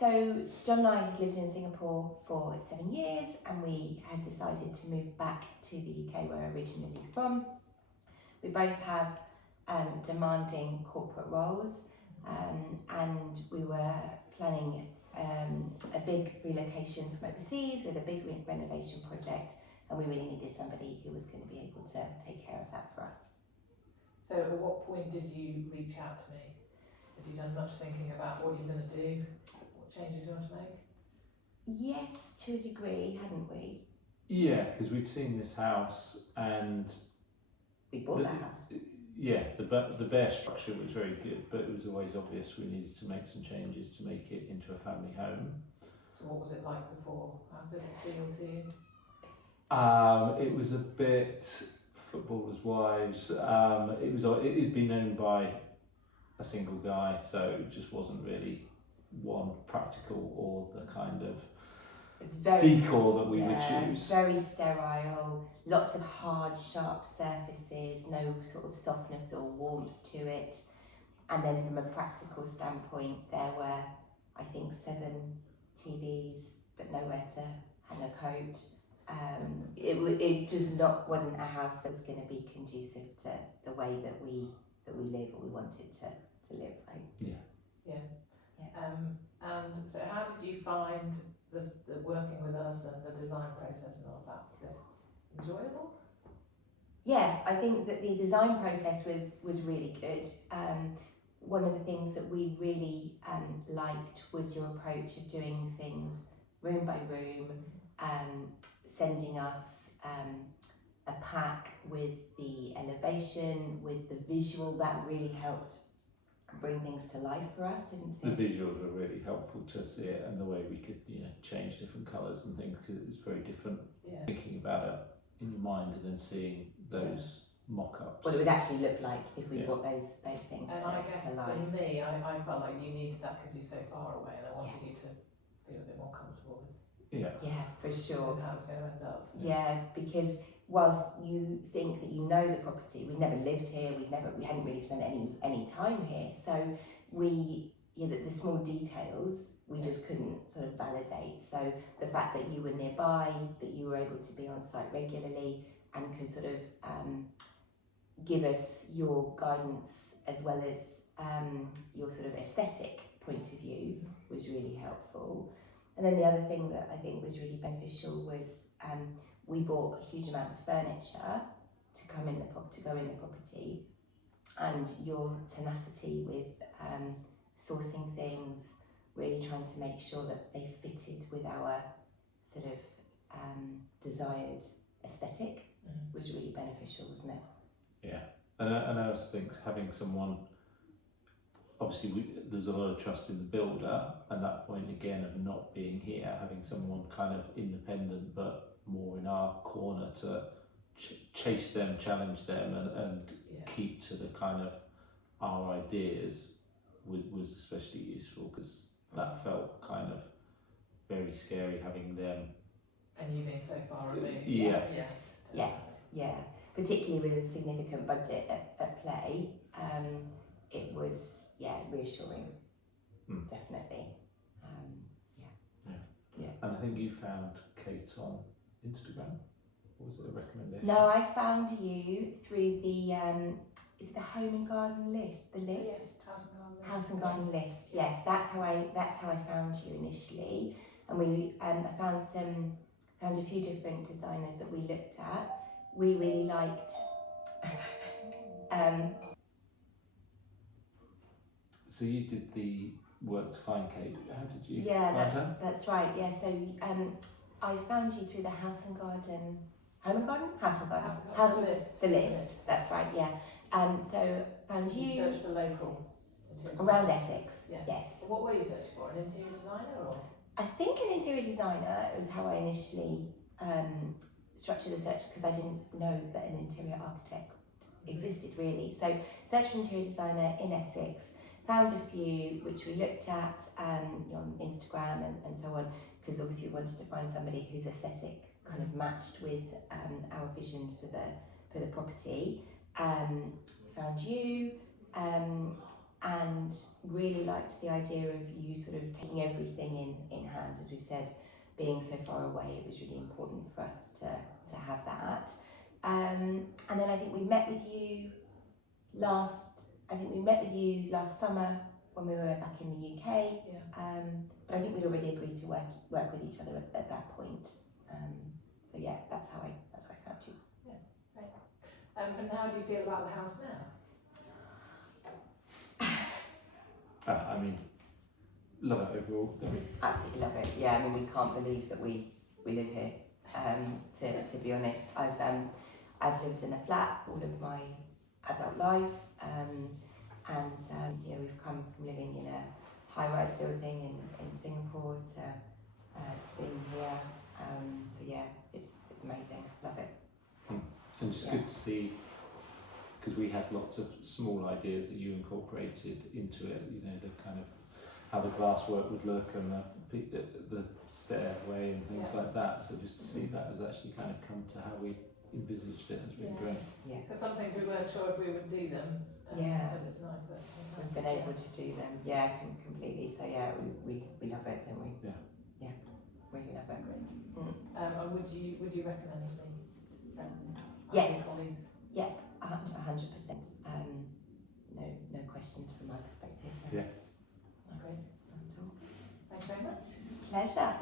So John and I had lived in Singapore for 7 years, and we had decided to move back to the UK where we're originally from. We both have demanding corporate roles, and we were planning a big relocation from overseas with a big renovation project, and we really needed somebody who was going to be able to take care of that for us. So at what point did you reach out to me? Had you done much thinking about what you're going to do, what changes you want to make? Yes, to a degree, hadn't we? Yeah, because we'd seen this house and we bought the house. Yeah, the bare structure was very good, but it was always obvious we needed to make some changes to make it into a family home. So what was it like before? How did it feel to you? It was a bit footballers' wives. It'd been owned by a single guy, so it just wasn't really one practical or the kind of decor that we would choose. Very sterile, lots of hard, sharp surfaces, no sort of softness or warmth to it. And then from a practical standpoint, there were, I think, 7 TVs, but nowhere to hang a coat. It just wasn't a house that was going to be conducive to the way that we live or we wanted to live, right? Yeah. And so how did you find the working with us and the design process and all of that? Was it enjoyable? Yeah, I think that the design process was really good. One of the things that we really liked was your approach of doing things room by room, sending us a pack with the elevation, with the visual. That really helped bring things to life for us, didn't it? The visuals were really helpful to see it, and the way we could change different colours and things, because it was very different thinking about it in your mind and then seeing those mock-ups. What it would actually look like if we brought those things and to I guess life. For me, I felt like you needed that because you're so far away, and I wanted you to feel a bit more comfortable with for sure. how it's going to end up. Yeah, because whilst you think that you know the property, we've never lived here, we hadn't really spent any time here, so the small details we just couldn't sort of validate. So the fact that you were nearby, that you were able to be on site regularly and could sort of give us your guidance as well as your sort of aesthetic point of view was really helpful. And then the other thing that I think was really beneficial was we bought a huge amount of furniture to go in the property, and your tenacity with sourcing things, really trying to make sure that they fitted with our sort of desired aesthetic was really beneficial, wasn't it? Yeah, and I also think having someone, obviously there's a lot of trust in the builder, and that point again of not being here, having someone kind of independent but more in our corner to chase them, challenge them and keep to the kind of our ideas was especially useful, because that felt kind of very scary having them. And you being so far removed. Yes. Yeah. Particularly with a significant budget at play, it was reassuring, definitely. And I think you found Kate on Instagram. Or was it a recommendation? No, I found you through the is it the Home and Garden list? The list? Yes, House and Garden list. Yes, that's how I found you initially, and we I found a few different designers that we looked at. We really liked. So you did the work to find Kate. How did you find her? That's right. Yeah. So I found you through the House and Garden. Home and Garden? House and Garden. List. The list. That's right. Yeah. So found you. You searched for local. Around Essex. Yeah. Yes. What were you searching for? An interior designer or? I think an interior designer was how I initially structured the search, because I didn't know that an interior architect existed really. So searched for interior designer in Essex, found a few which we looked at on Instagram and so on, because obviously we wanted to find somebody whose aesthetic kind of matched with our vision for the property. Found you, and really liked the idea of you sort of taking everything in hand, as we've said, being so far away. It was really important for us to have that. And then I think we met with you last summer when we were back in the UK. Yeah. But I think we'd already agreed to work with each other at that point. So yeah, that's how I found you. And how do you feel about the house now? I mean, love it overall. I mean, Absolutely love it. Yeah, I mean, we can't believe that we live here. To be honest, I've lived in a flat all of my adult life, and you know, we've come from living in a high-rise building in Singapore to being here. So yeah, it's amazing. Love it. and just good to see, because we had lots of small ideas that you incorporated into it. You know, the kind of how the glasswork would look and the stairway and things like that. So just to see that has actually kind of come to how we envisaged it has been great. Yeah. Because some things we weren't sure if we would do them. Yeah. And it's nice that We've been able to do them. Yeah, completely. So yeah, we love it, don't we? Yeah. Yeah, really love it. Great. Mm. And would you recommend me to friends? Yes. Colleagues? 100%. No questions from my perspective. Yeah. Great. Not at all. Thanks very much. Pleasure.